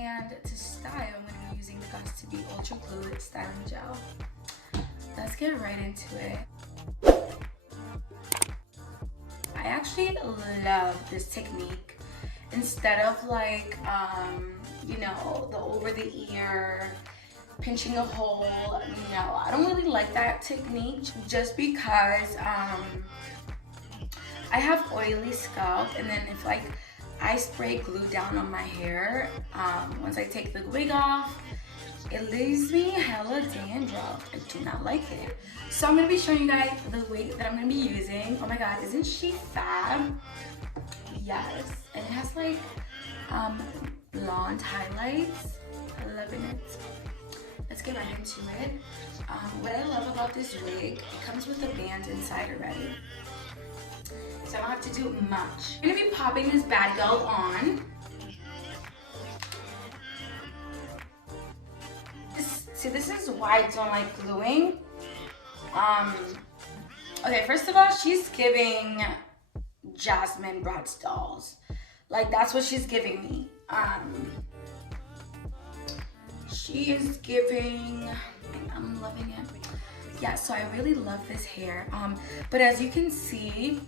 And to style, I'm going to be using the Got to Be Ultra Glue Styling Gel. Let's get right into it. I actually love this technique. Instead of like, you know, the over the ear, pinching a hole, no, I don't really like that technique just because I have oily scalp, and then if like I spray glue down on my hair, once I take the wig off, it leaves me hella dandruff. I do not like it. So I'm gonna be showing you guys the wig that I'm gonna be using. Oh my god, isn't she fab? Yes, and it has like blonde highlights. I'm loving it. Let's get right into it. What I love about this wig, it comes with a band inside already. So I don't have to do much. I'm gonna be popping this bad girl on. This is why I don't like gluing. Okay, first of all, she's giving Jasmine Bratz dolls. Like, that's what she's giving me. She is giving, and I'm loving it. Yeah, so I really love this hair. But as you can see,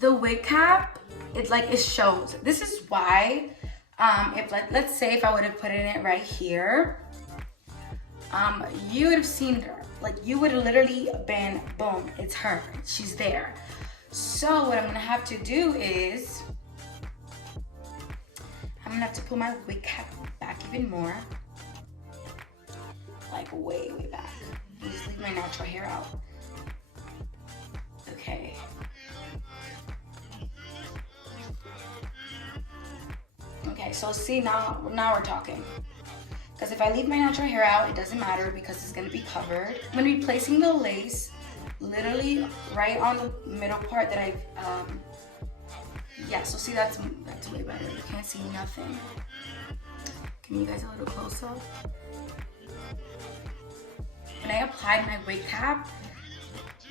the wig cap, it shows. This is why, if let's say if I would have put it right here, you would have seen her. Like, you would have literally been, boom, it's her. She's there. So what I'm gonna have to do is, I'm gonna have to pull my wig cap back even more. Like way, way back. And just leave my natural hair out. Okay. Okay, so see, now we're talking. Because if I leave my natural hair out, it doesn't matter because it's gonna be covered. I'm gonna be placing the lace literally right on the middle part that I've, yeah, so see, that's way better. You can't see nothing. Give you guys a little close up. When I applied my wig cap,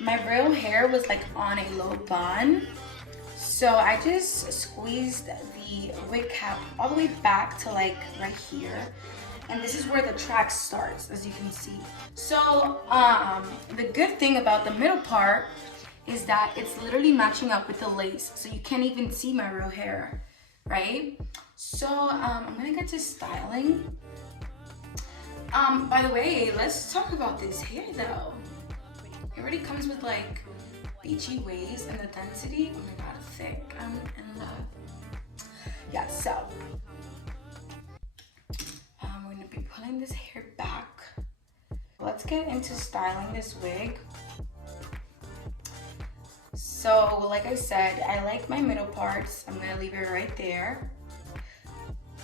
my real hair was like on a low bun. So I just squeezed the wig cap all the way back to like right here. And this is where the track starts, as you can see. So the good thing about the middle part is that it's literally matching up with the lace. So you can't even see my real hair, right? So I'm gonna get to styling. By the way, let's talk about this hair though. It already comes with like beachy waves and the density. Oh my god, thick. I'm in love. Yeah, so we're gonna be pulling this hair back. Let's get into styling this wig. So like I said, I like my middle parts. I'm gonna leave it right there.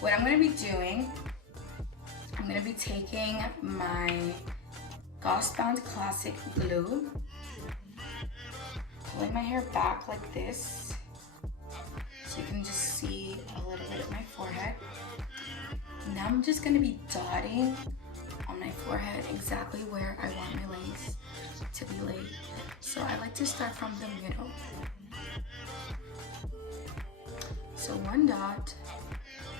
What I'm gonna be doing, I'm gonna be taking my Goss Bound Classic glue, pulling my hair back like this, so you can just see a little bit of my forehead. Now I'm just gonna be dotting on my forehead exactly where I want my lace to be laid. So I like to start from the middle. So one dot,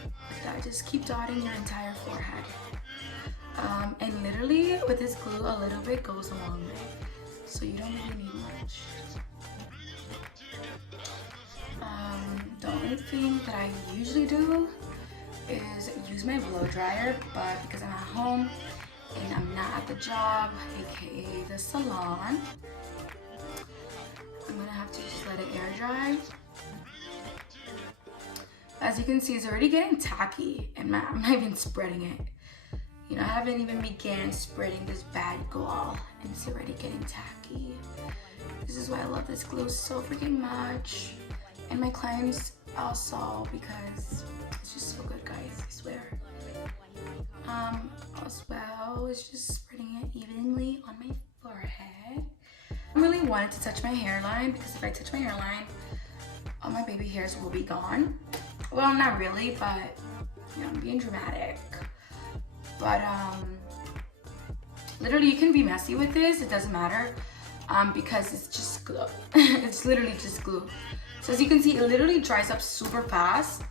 like that. Just keep dotting your entire forehead. And literally with this glue, a little bit goes a long way. So you don't really need much. The only thing that I usually do is use my blow dryer, but because I'm at home and I'm not at the job, aka the salon, I'm gonna have to just let it air dry. As you can see, it's already getting tacky, and I'm not even spreading it. You know, I haven't even began spreading this bad gall, and it's already getting tacky. This is why I love this glue so freaking much, and my clients also, because it's just so good, guys, I swear. As well, it's just spreading it evenly on my forehead. I really wanted to touch my hairline, because if I touch my hairline, all my baby hairs will be gone. Well, not really, but you know, I'm being dramatic. But literally you can be messy with this, it doesn't matter, because it's just glue. It's literally just glue. So as you can see, it literally dries up super fast.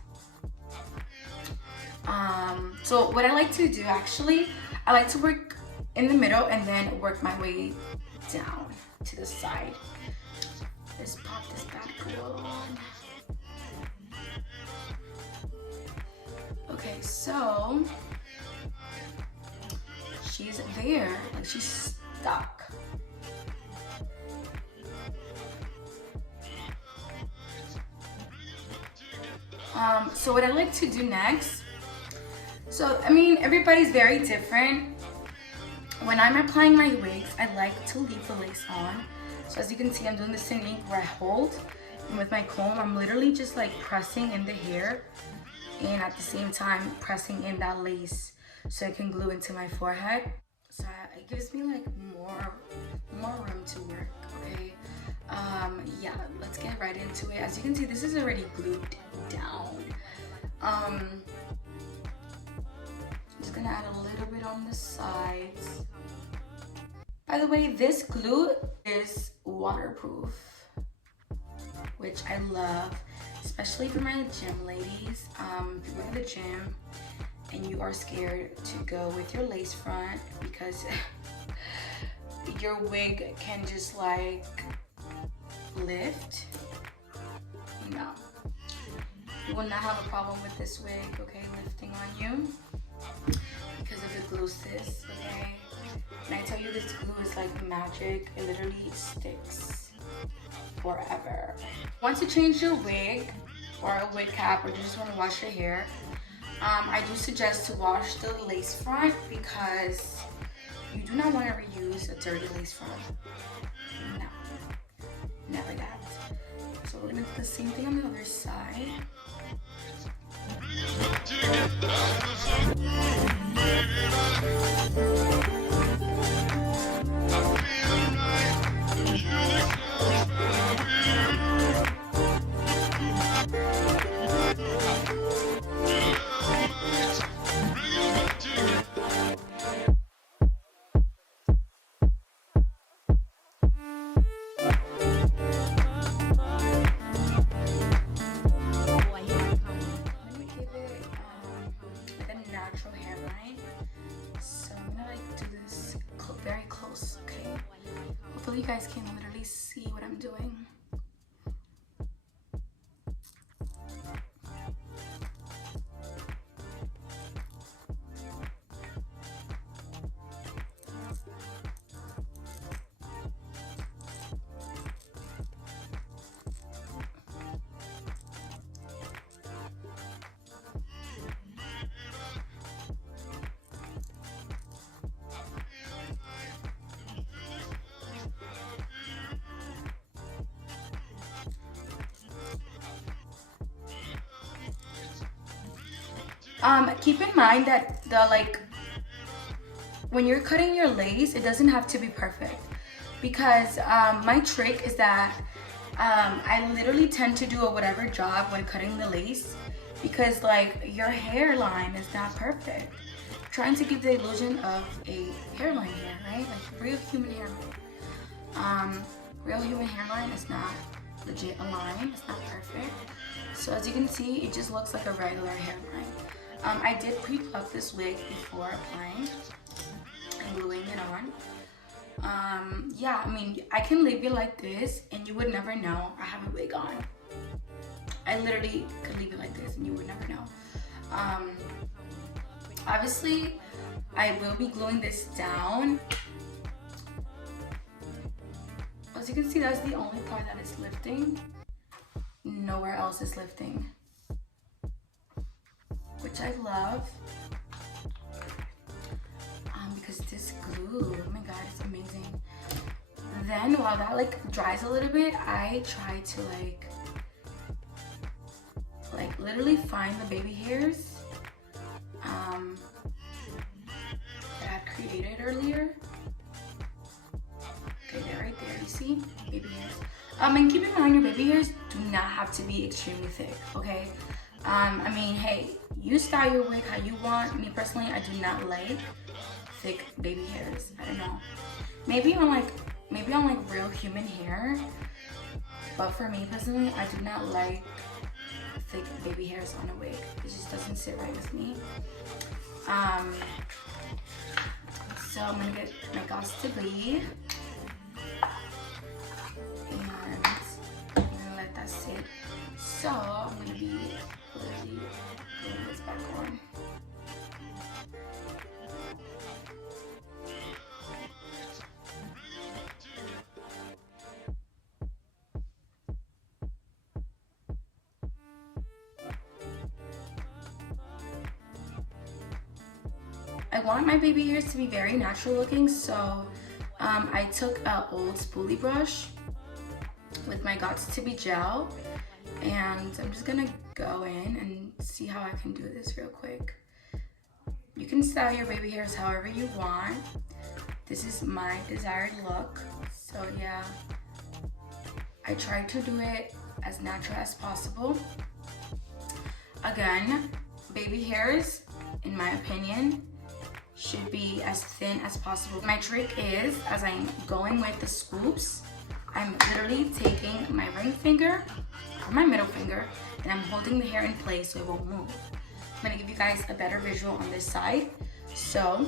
So what I like to do actually, I like to work in the middle and then work my way down to the side. Let's pop this bad girl on. Okay, so she's there, like she's stuck. So what I like to do next, so I mean everybody's very different. When I'm applying my wigs, I like to leave the lace on. So as you can see, I'm doing this technique where I hold, and with my comb, I'm literally just like pressing in the hair, and at the same time pressing in that lace so it can glue into my forehead. So it gives me like more room to work. Okay. Yeah, let's get right into it. As you can see, this is already glued down. I'm just gonna add a little bit on the sides. By the way, this glue is waterproof, which I love, especially for my gym ladies. If you go to the gym and you are scared to go with your lace front because your wig can just like lift, no, you will not have a problem with this wig, okay, lifting on you because of the glue, sis, okay? And I tell you, this glue is like magic. It literally sticks forever. Once you change your wig or a wig cap, or you just want to wash your hair, I do suggest to wash the lace front because you do not want to reuse a dirty lace front. No, never that. So we're gonna do the same thing on the other side. You guys can literally see what I'm doing. Keep in mind that when you're cutting your lace, it doesn't have to be perfect, because my trick is that I literally tend to do a whatever job when cutting the lace, because like your hairline is not perfect. I'm trying to give the illusion of a hairline here, right? Like real human hairline. Real human hairline is not legit aligned. It's not perfect. So as you can see, it just looks like a regular hairline. I did pre-pluck this wig before applying and gluing it on. Yeah, I mean, I can leave it like this and you would never know I have a wig on. I literally could leave it like this and you would never know. Obviously, I will be gluing this down. As you can see, that's the only part that is lifting. Nowhere else is lifting, which I love, because this glue, oh my god, it's amazing. Then while that like dries a little bit, I try to like literally find the baby hairs that I created earlier. Okay, they're right there, you see? Baby hairs. And keep in mind, your baby hairs do not have to be extremely thick, okay? I mean, hey, you style your wig how you want. Me personally, I do not like thick baby hairs. I don't know. Maybe on like real human hair, but for me personally, I do not like thick thick baby hairs on a wig. It just doesn't sit right with me. So I'm gonna get my gauze to bleed. And I'm gonna let that sit. So I'm gonna be literally putting this back on. I want my baby hairs to be very natural looking, so I took an old spoolie brush with my Gots to Be gel, and I'm just gonna go in and see how I can do this real quick. You can style your baby hairs however you want. This is my desired look, so yeah. I tried to do it as natural as possible. Again, baby hairs, in my opinion, should be as thin as possible. My trick is, as I'm going with the scoops, I'm literally taking my ring finger or my middle finger and I'm holding the hair in place so it won't move. I'm gonna give you guys a better visual on this side. So,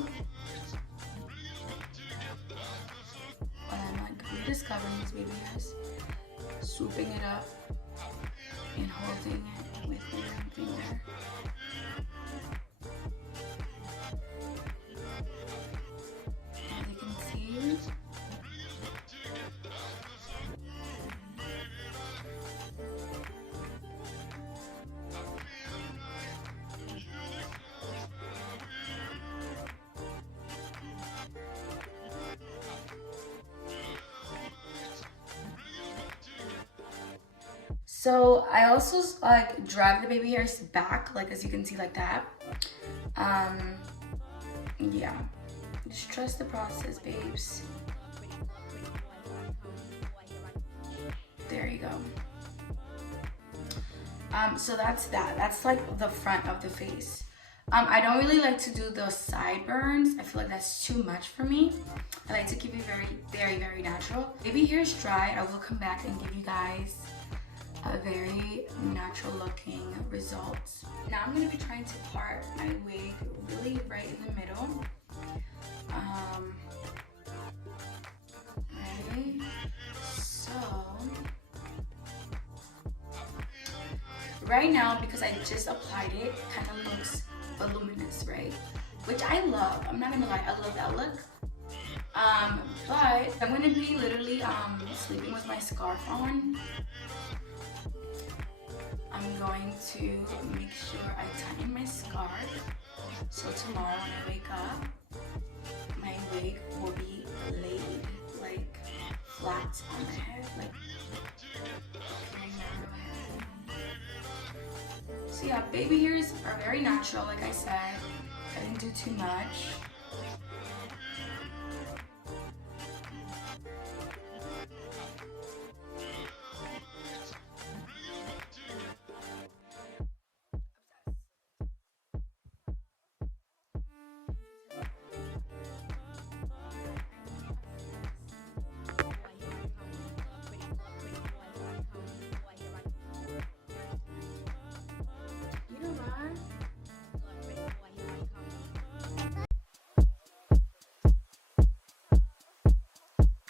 while I'm like rediscovering these baby hairs, swooping it up and holding it with my ring finger. So I also like drag the baby hairs back, like as you can see, like that. Yeah, just trust the process, babes. There you go. So that's that. That's like the front of the face. I don't really like to do the sideburns. I feel like that's too much for me. I like to keep it very natural. Baby hair's dry. I will come back and give you guys a very natural looking result. Now I'm going to be trying to part my wig really right in the middle. Right, so right now, because I just applied it, kind of looks voluminous, right? Which I love. I'm not gonna lie, I love that look. But I'm gonna be literally sleeping with my scarf on. I'm going to make sure I tighten my scarf, so tomorrow when I wake up, my wig will be laid, like flat on my head, like very narrow head. So yeah, baby hairs are very natural, like I said. I didn't do too much.